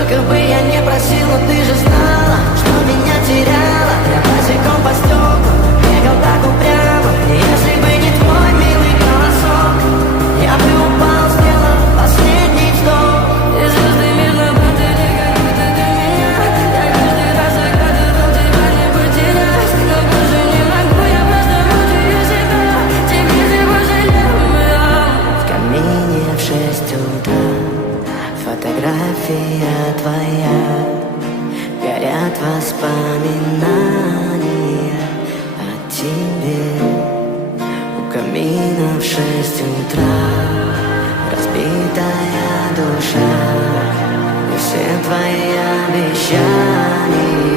Сколько бы я не просил, но ты же знала, что меня теряла. Я босиком по стеклам бегал так упрямо. Если бы не твой милый голосок, я бы упал, сделал последний вдох. И звезды мирно падали, как будто до меня. Я каждый раз загадывал тебя не потерять, но больше не могу, я просто мучаю себя. Теперь ты пожалел меня. В камине в 6 утра фотография твоя, горят воспоминания о тебе. У камина в 6 утра разбитая душа, и все твои обещания